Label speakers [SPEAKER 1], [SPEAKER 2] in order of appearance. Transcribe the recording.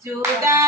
[SPEAKER 1] 祝大。